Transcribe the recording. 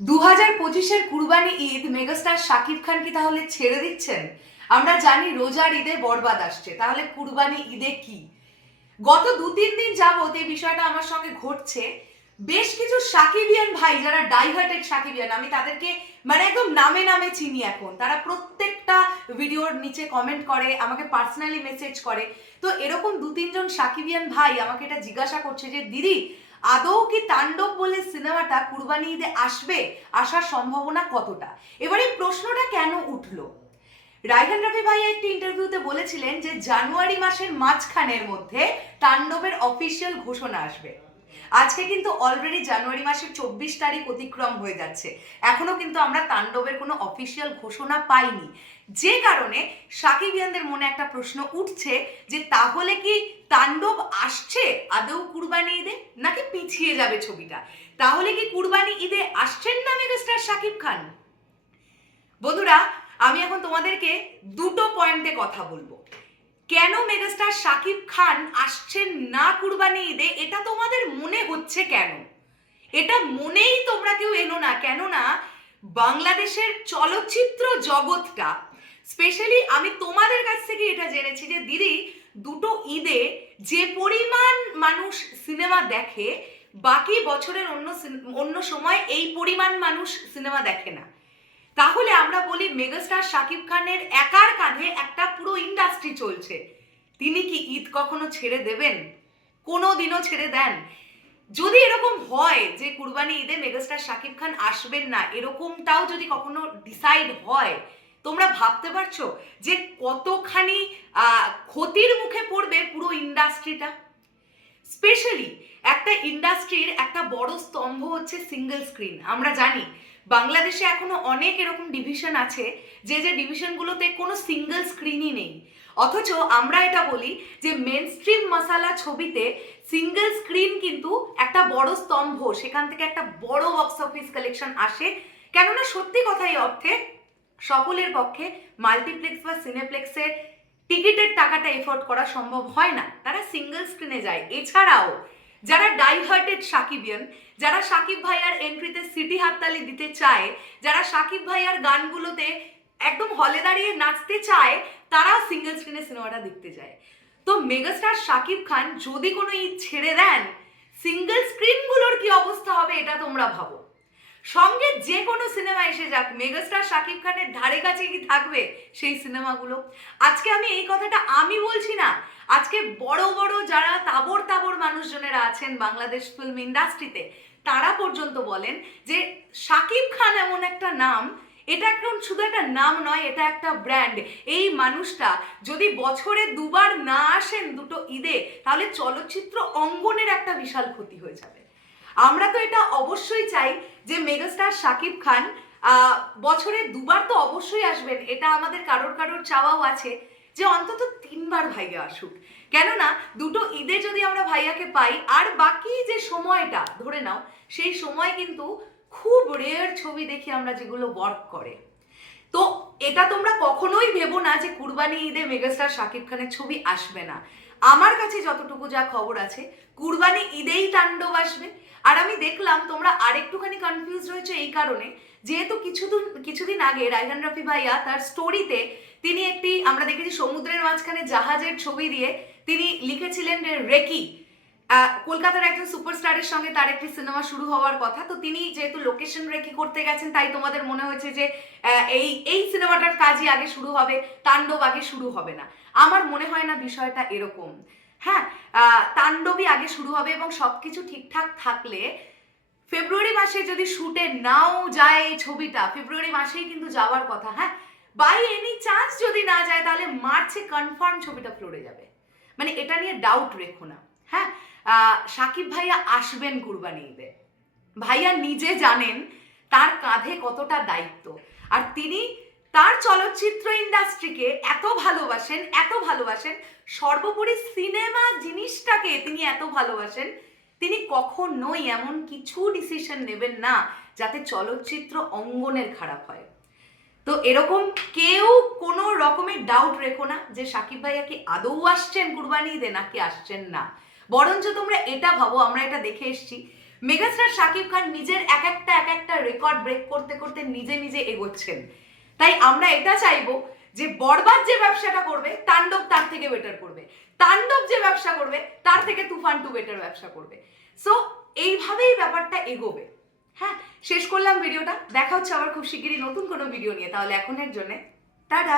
দু হাজার পঁচিশের কুরবানি ঈদ মেগাস্টার শাকিব খান কি তাহলে ছেড়ে দিচ্ছেন? আমরা জানি রোজার ঈদে বরবাদ আসছে, তাহলে কুরবানি ঈদে কি? গত দু তিন দিন যাবত এই বিষয়টা আমার সঙ্গে ঘটছে। বেশ কিছু সাকিবিয়ান ভাই যারা ডাইহার্টেড সাকিবিয়ান আমি তাদেরকে মানে একদম নামে নামে চিনি এখন। তারা প্রত্যেকটা ভিডিওর নিচে কমেন্ট করে, আমাকে পার্সোনালি মেসেজ করে। তো এরকম দু তিনজন সাকিবিয়ান ভাই আমাকে এটা জিজ্ঞাসা করছে যে, দিদি আদৌ কি তাণ্ডব বলে সিনেমাটা কুরবানি ঈদে আসবে? আসার সম্ভাবনা কতটা? এবার এই প্রশ্নটা কেন উঠল? রায়হান রবি ভাই একটি ইন্টারভিউতে বলেছিলেন যে, জানুয়ারি মাসের মাঝখানের মধ্যে তাণ্ডবের অফিসিয়াল ঘোষণা আসবে। আজকে কিন্তু অলরেডি জানুয়ারি মাসের চব্বিশ তারিখ অতিক্রম হয়ে যাচ্ছে। এখনও কিন্তু আমরা তাণ্ডবের কোনো অফিসিয়াল ঘোষণা পাইনি। যে কারণে সাকিবিয়ানদের মনে একটা প্রশ্ন উঠছে যে, তাহলে কি তাণ্ডব আসছে আদৌ কুরবানি ঈদে নাকি পিছিয়ে যাবে ছবিটা? তাহলে কি কুরবানি ঈদে আসছেন না মেগাস্টার শাকিব খান? বন্ধুরা, আমি এখন তোমাদেরকে দুটো পয়েন্টে কথা বলব। কেন মেগাস্টার শাকিব খান আসছেন না কুরবানি ঈদে? এটা তোমাদের মনে হচ্ছে কেন? এটা মনেই তোমরা কেউ এনো না, কেননা বাংলাদেশের চলচ্চিত্র জগৎটা স্পেশালি আমি তোমাদের কাছ থেকে এটা জেনেছি যে, দিদি, দুটো ঈদে যে পরিমাণ মানুষ সিনেমা দেখে, বাকি বছরের অন্য অন্য সময় এই পরিমাণ মানুষ সিনেমা দেখে না। তাহলে আমরা বলি মেগাস্টার শাকিব খানের একার কাঁধে একটা পুরো ইন্ডাস্ট্রি চলছে। তিনি কি ঈদ কখনো ছেড়ে দেবেন? কোনো দিনও ছেড়ে দেন। যদি এরকম হয় যে কুরবানি ঈদে মেগাস্টার শাকিব খান আসবেন না, এরকমটাও যদি কখনো ডিসাইড হয়, তোমরা ভাবতে পারছ যে কতখানি ক্ষতির মুখে পড়বে পুরো ইন্ডাস্ট্রিটা স্পেশালি একটা ইন্ডাস্ট্রির একটা বড় স্তম্ভ হচ্ছে সিঙ্গেল স্ক্রিন আমরা জানি, বাংলাদেশে এখনও অনেক এরকম ডিভিশন আছে, যে যে ডিভিশনগুলোতে কোনো সিঙ্গেল স্ক্রিনই নেই। অথচ আমরা এটা বলি যে মেন স্ট্রিম মশালা ছবিতে সিঙ্গেল স্ক্রিন কিন্তু একটা বড় স্তম্ভ, সেখান থেকে একটা বড় বক্স অফিস কালেকশন আসে। কেননা সত্যি কথা এই অর্থে সকলের পক্ষে মাল্টিপ্লেক্স বা সিনেপ্লেক্সে টিকিটের টাকাটা এফোর্ড করা সম্ভব হয় না। তারা সিঙ্গেল স্ক্রিনে যায়। এছাড়াও, যারা ডাইভার্টেড সাকিবিয়ান, যারা সাকিব ভাইয়ার এন্ট্রিতে সিটি হাততালি দিতে চায়, যারা সাকিব ভাইয়ার গানগুলোতে একদম হলে দাঁড়িয়ে নাচতে চায়, তারাও সিঙ্গেল স্ক্রিনে সিনেমাটা দেখতে যায়। তো মেগাস্টার সাকিব খান যদি কোনো ঈদ ছেড়ে দেন সিঙ্গেল স্ক্রিনগুলোর কি অবস্থা হবে এটা তোমরা ভাবো। সঙ্গে যে কোনো সিনেমা এসে যাক, মেগাস্টার শাকিব খানের ধারে কাছে কি থাকবে সেই সিনেমাগুলো? আজকে আমি এই কথাটা আমি বলছি না, আজকে বড় বড় যারা তাবর তাবর মানুষজনেরা আছেন বাংলাদেশ ফিল্ম ইন্ডাস্ট্রিতে তারা পর্যন্ত বলেন যে শাকিব খান এমন একটা নাম, এটা একদম শুধু একটা নাম নয়, এটা একটা ব্র্যান্ড এই মানুষটা যদি বছরে দুবার না আসেন দুটো ঈদে, তাহলে চলচ্চিত্র অঙ্গনের একটা বিশাল ক্ষতি হয়ে যাবে। আমরা তো এটা অবশ্যই চাই যে মেগাস্টার শাকিব খান বছরে দুবার তো অবশ্যই আসবেন, এটা আমাদের কারোর কারোর চাওয়াও আছে, যে অন্তত তিনবার ভাইয়া আসুক। কেননা, দুটো ঈদে যদি আমরা ভাইয়াকে পাই, আর বাকি যে সময়টা, ধরে নাও, সেই সময় কিন্তু খুব রেয়ার ছবি দেখি আমরা যেগুলো ওয়ার্ক করে। তো এটা তোমরা কখনোই ভেবো না যে কুরবানি ঈদে মেগাস্টার শাকিব খানের ছবি আসবে না। আমার কাছে যতটুকু যা খবর আছে, কুরবানি ঈদেই তাণ্ডব আসবে। আর আমি দেখলাম তোমরা আরেকটুখানি কনফিউজ রয়েছে এই কারণে, যেহেতু কিছুদিন কিছুদিন আগে রায়হান রফি ভাইয়া তার স্টোরিতে তিনি একটি, আমরা দেখেছি সমুদ্রের মাঝখানে জাহাজের ছবি দিয়ে তিনি লিখেছিলেন রেকি কলকাতার একজন সুপারস্টারের সঙ্গে তার একটি সিনেমা শুরু হওয়ার কথা। তো তিনি যেহেতু লোকেশন রেকি করতে গেছেন, তাই তোমাদের মনে হয়েছে যে এই এই সিনেমাটার কাজই আগে শুরু হবে, তাণ্ডব আগে শুরু হবে না। আমার মনে হয় না বিষয়টা এরকম। হ্যাঁ তাণ্ডবই আগে শুরু হবে এবং সবকিছু ঠিকঠাক থাকলে ফেব্রুয়ারি মাসে যদি শুটে নাও যায় এই ছবিটা, ফেব্রুয়ারি মাসেই কিন্তু যাওয়ার কথা। হ্যাঁ বাই এনি চান্স যদি না যায়, তাহলে মার্চে কনফার্ম ছবিটা ফ্লোরে যাবে। মানে এটা নিয়ে ডাউট রেখো না। হ্যাঁ? সাকিব ভাইয়া আসবেন কুরবানি ঈদে। ভাইয়া নিজে জানেন তার কাঁধে কতটা দায়িত্ব। আর তিনি তার চলচ্চিত্র ইন্ডাস্ট্রিকে এত ভালোবাসেন এত ভালোবাসেন, সর্বোপরি সিনেমা জিনিসটাকে তিনি এত ভালোবাসেন, তিনি কখনোই এমন কিছু ডিসিশন নেবেন না যাতে চলচ্চিত্র অঙ্গনের খারাপ হয়। তো এরকম কেউ কোনো রকমের ডাউট রেখো না যে সাকিব ভাইয়া কি আদৌ আসছেন কুরবানি ঈদে নাকি আসছেন না। বরঞ্চ তোমরা এটা ভাবো, আমরা এটা দেখে এসেছি। মেগাস্টার শাকিব খান নিজের এক একটা এক একটা রেকর্ড ব্রেক করতে করতে নিজে নিজে এগোচ্ছেন। তাই আমরা এটা চাইব যে বরবাদ যে ব্যবসাটা করবে, তাণ্ডব তার থেকে বেটার করবে। তাণ্ডব যে ব্যবসা করবে, তার থেকে তুফান টু বেটার ব্যবসা করবে। সো এইভাবেই ব্যাপারটা এগোবে। হ্যাঁ শেষ করলাম ভিডিওটা। দেখা হচ্ছে আবার খুব শিগগিরই নতুন কোনো ভিডিও নিয়ে। তাহলে এখনের জন্য, টাটা!